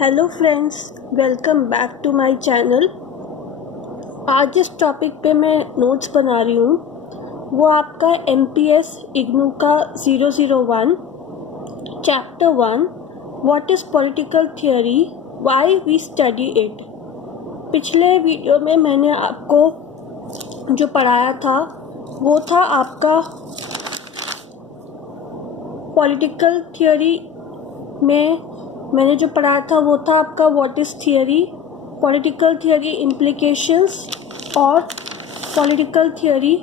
Hello friends, welcome back to my channel. आज जिस topic पे मैं नोट्स बना रही हूँ वो आपका MPS इग्नू का 001 chapter 1 what is political theory, why we study it. पिछले वीडियो में मैंने आपको जो पढ़ाया था वो था आपका पॉलिटिकल थियोरी में मैंने जो पढ़ा था वो था आपका what is theory, political theory implications और पॉलिटिकल थियोरी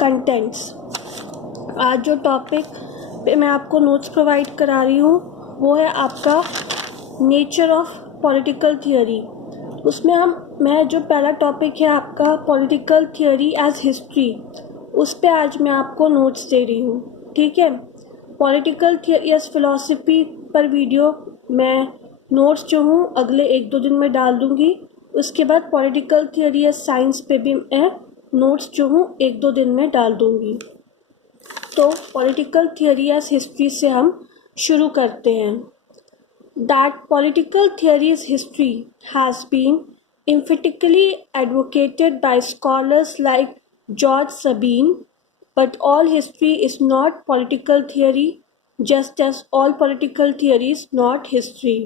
कंटेंट्स। आज जो टॉपिक पे मैं आपको नोट्स प्रोवाइड करा रही हूँ वो है आपका नेचर ऑफ पॉलिटिकल थियोरी। उसमें मैं जो पहला टॉपिक है आपका पॉलिटिकल थियोरी एज हिस्ट्री, उस पे आज मैं आपको नोट्स दे रही हूँ। ठीक है, पॉलिटिकल थियोरी एज फिलॉसफी पर वीडियो मैं नोट्स जो हूँ अगले 1-2 दिन में डाल दूँगी। उसके बाद पॉलिटिकल थियोरी एज साइंस पे भी मैं नोट्स जो हूँ 1-2 दिन में डाल दूँगी। तो पॉलिटिकल थियोरी एज हिस्ट्री से हम शुरू करते हैं। That political theory's history has been emphatically advocated by scholars like George Sabine, but all history is not political theory, just as all political theory is not history.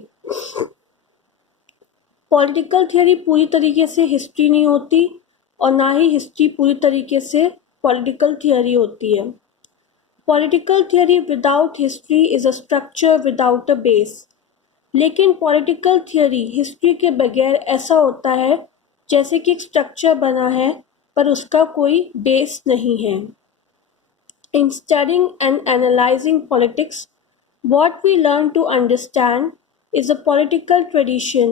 Political theory पूरी तरीके से history नहीं होती और ना ही history पूरी तरीके से पॉलिटिकल थियोरी होती है। Political theory without history is a structure without a base, लेकिन पॉलिटिकल थियोरी हिस्ट्री के बगैर ऐसा होता है जैसे कि एक स्ट्रक्चर बना है पर उसका कोई बेस नहीं है। इन studying and analysing politics, what we learn to understand is a political tradition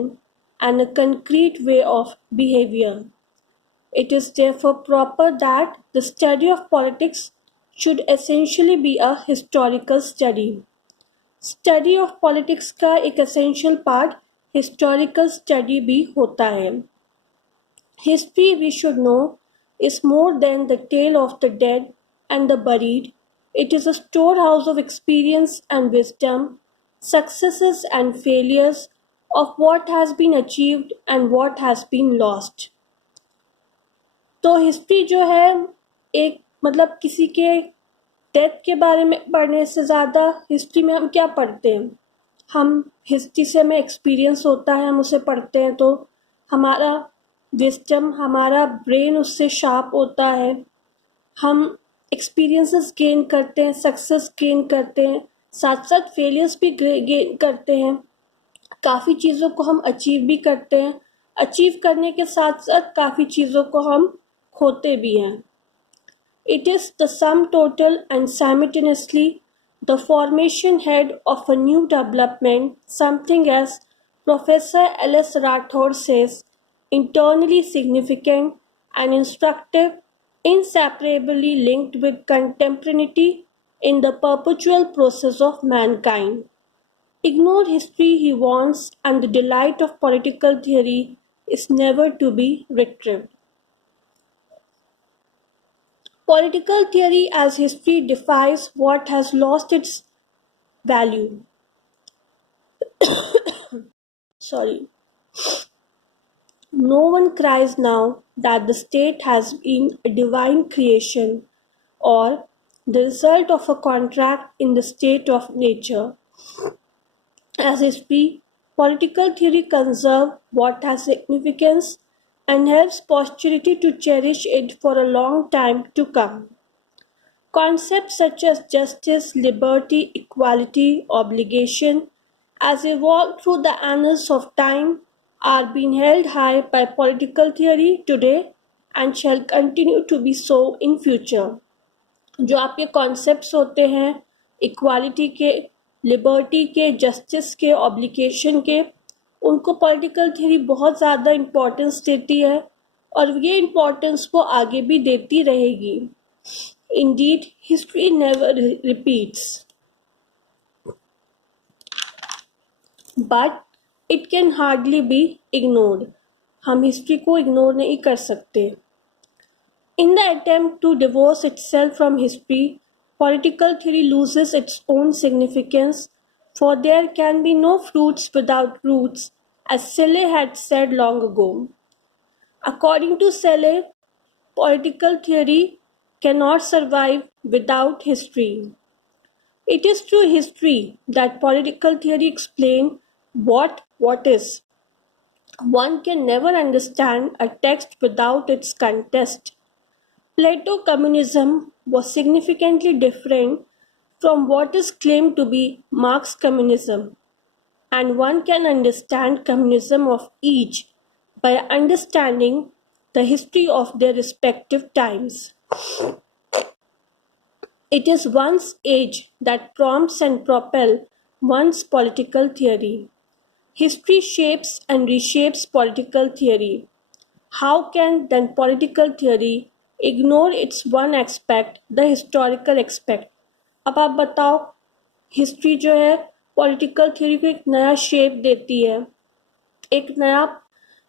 and a concrete way of behavior. It is therefore proper that the study of politics should essentially be a historical study. Study of politics का एक essential part historical study भी होता है। History we should know is more than the tale of the dead and the buried. It is a storehouse of experience and wisdom, successes and failures of what has been achieved and what has been lost. तो history जो है एक मतलब किसी के death के बारे में पढ़ने से ज़्यादा हिस्ट्री में हम क्या पढ़ते हैं, हम हिस्ट्री से हमें एक्सपीरियंस होता है, हम उसे पढ़ते हैं तो हमारा विजडम, हमारा ब्रेन उससे शार्प होता है, हम एक्सपीरियंसेस गेन करते हैं, सक्सेस गेन करते हैं, साथ साथ फेलियर्स भी गेन करते हैं। काफ़ी चीज़ों को हम अचीव भी करते हैं, अचीव करने के साथ साथ काफ़ी चीज़ों को हम खोते भी हैं। It is the sum total and simultaneously the formation head of a new development, something as Professor L.S. Rathod says, internally significant and instructive, inseparably linked with contemporaneity in the perpetual process of mankind. Ignore history, he wants, and the delight of political theory is never to be retrieved. Political theory as history defies what has lost its value. Sorry. No one cries now that the state has been a divine creation or the result of a contract in the state of nature. As history, political theory conserves what has significance and helps posterity to cherish it for a long time to come. Concepts such as justice, liberty, equality, obligation, as evolved through the annals of time, are being held high by political theory today and shall continue to be so in future. जो आपके concepts होते हैं equality के, liberty के, justice के, obligation के, उनको political theory बहुत ज़्यादा इम्पोर्टेंस देती है और ये इम्पोर्टेंस वो आगे भी देती रहेगी। Indeed history never repeats, but it can hardly be ignored. हम हिस्ट्री को इग्नोर नहीं कर सकते। In the attempt to divorce itself from history, political theory loses its own significance, for there can be no fruits without roots, as Selle had said long ago. According to Selle, political theory cannot survive without history. It is through history that political theory explains what is. One can never understand a text without its context. Plato communism was significantly different from what is claimed to be Marx communism, and one can understand communism of each by understanding the history of their respective times. It is one's age that prompts and propels one's political theory. History shapes and reshapes political theory. How can then political theory ignore its one aspect, the historical aspect? अब आप बताओ, history जो है political theory को एक नया shape देती है, एक नया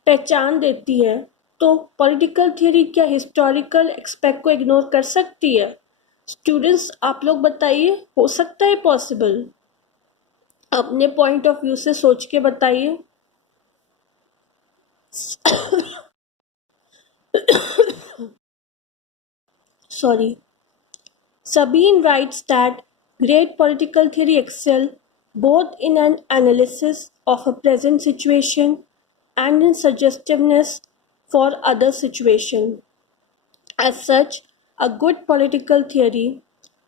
पहचान देती है, तो पॉलिटिकल थ्योरी क्या हिस्टोरिकल एस्पेक्ट को इग्नोर कर सकती है? स्टूडेंट्स आप लोग बताइए, हो सकता है पॉसिबल? अपने पॉइंट ऑफ व्यू से सोच के बताइए. Sorry. Sabine writes that great political theory excel both in an analysis of a present situation and in suggestiveness for other situation. As such, a good political theory,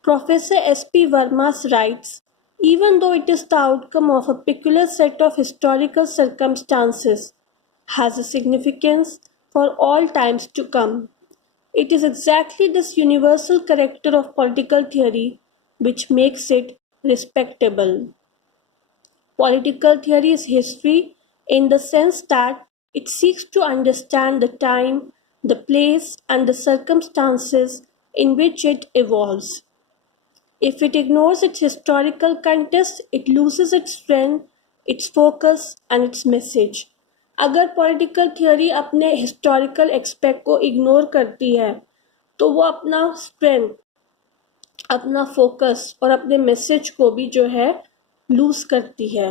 Professor S.P. Verma writes, even though it is the outcome of a peculiar set of historical circumstances, has a significance for all times to come. It is exactly this universal character of political theory which makes it respectable. Political theory is history in the sense that it seeks to understand the time, the place, and the circumstances in which it evolves. If it ignores its historical context, it loses its strength, its focus, and its message. अगर political theory अपने historical aspect को ignore करती है तो वो अपना strength, अपना focus और अपने मैसेज को भी जो है लूज करती है.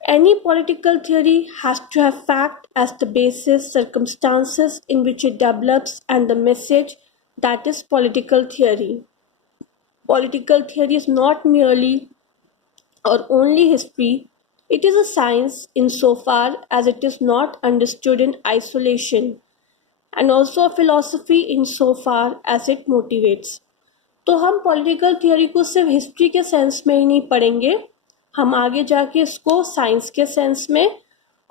Any political theory has to have fact as the basis, circumstances in which it develops, and the message that is political theory. Political theory is not merely or only history. It is a science insofar as it is not understood in isolation, and also a philosophy insofar as it motivates. तो हम political theory को सिर्फ history के sense में ही नहीं पढ़ेंगे, हम आगे जाके इसको साइंस के सेंस में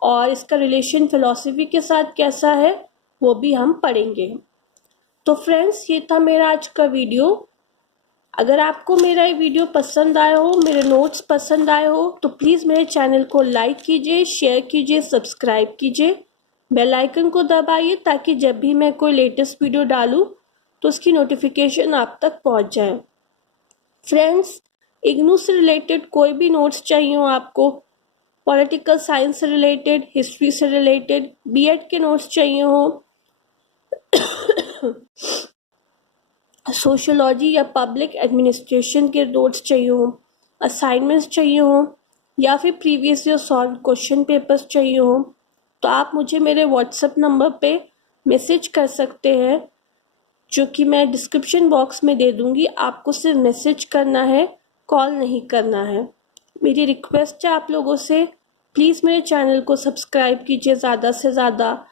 और इसका रिलेशन फिलॉसफी के साथ कैसा है वो भी हम पढ़ेंगे. तो फ्रेंड्स, ये था मेरा आज का वीडियो. अगर आपको मेरा ये वीडियो पसंद आया हो, मेरे नोट्स पसंद आए हो, तो प्लीज़ मेरे चैनल को लाइक कीजिए, शेयर कीजिए, सब्सक्राइब कीजिए, बेल आइकन को दबाइए ताकि जब भी मैं कोई लेटेस्ट वीडियो डालूं तो उसकी नोटिफिकेशन आप तक पहुंच जाए. फ्रेंड्स, इग्नू से रिलेटेड कोई भी नोट्स चाहिए हो आपको, पॉलिटिकल साइंस से रिलेटेड, हिस्ट्री से रिलेटेड, बीएड के नोट्स चाहिए हो, सोशियोलॉजी या पब्लिक एडमिनिस्ट्रेशन के नोट्स चाहिए हो, असाइनमेंट्स चाहिए हो, या फिर previous year solve question papers चाहिए हो, तो आप मुझे मेरे व्हाट्सएप नंबर पे मैसेज कर सकते हैं, जो कि मैं डिस्क्रिप्शन बॉक्स में दे दूँगी. आपको सिर्फ मैसेज करना है, कॉल नहीं करना है. मेरी रिक्वेस्ट है आप लोगों से, प्लीज़ मेरे चैनल को सब्सक्राइब कीजिए ज़्यादा से ज़्यादा.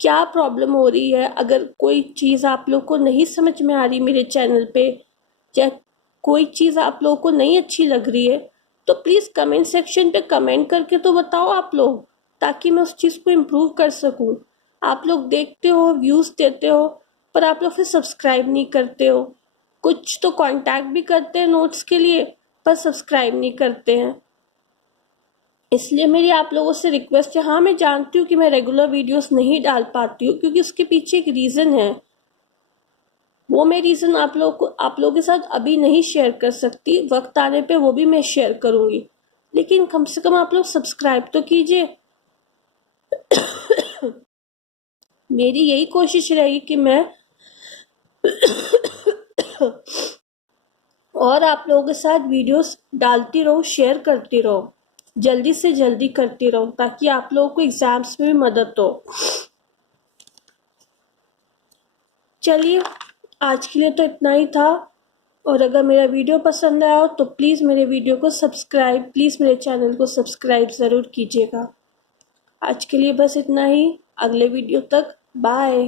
क्या प्रॉब्लम हो रही है, अगर कोई चीज़ आप लोग को नहीं समझ में आ रही मेरे चैनल पे, या कोई चीज़ आप लोगों को नहीं अच्छी लग रही है, तो प्लीज़ कमेंट सेक्शन पे कमेंट करके तो बताओ आप लोग, ताकि मैं उस चीज़ को इम्प्रूव कर सकूं. आप लोग देखते हो, व्यूज़ देते हो, पर आप लोग फिर सब्सक्राइब नहीं करते हो. कुछ तो कांटेक्ट भी करते हैं नोट्स के लिए, पर सब्सक्राइब नहीं करते हैं. इसलिए मेरी आप लोगों से रिक्वेस्ट है. हाँ, मैं जानती हूँ कि मैं रेगुलर वीडियोस नहीं डाल पाती हूँ, क्योंकि उसके पीछे एक रीज़न है. वो मैं रीज़न आप लोगों के साथ अभी नहीं शेयर कर सकती, वक्त आने पे वो भी मैं शेयर करूँगी. लेकिन कम से कम आप लोग सब्सक्राइब तो कीजिए. मेरी यही कोशिश रहेगी कि मैं और आप लोगों के साथ वीडियोस डालती रहूँ, शेयर करती रहूँ. जल्दी से जल्दी करती रहूँ ताकि आप लोगों को एग्ज़ाम्स में भी मदद हो। चलिए, आज के लिए तो इतना ही था। और अगर मेरा वीडियो पसंद आया हो तो प्लीज़ मेरे वीडियो को सब्सक्राइब, प्लीज़ मेरे चैनल को सब्सक्राइब ज़रूर कीजिएगा। आज के लिए बस इतना ही। अगले वीडियो तक बाय।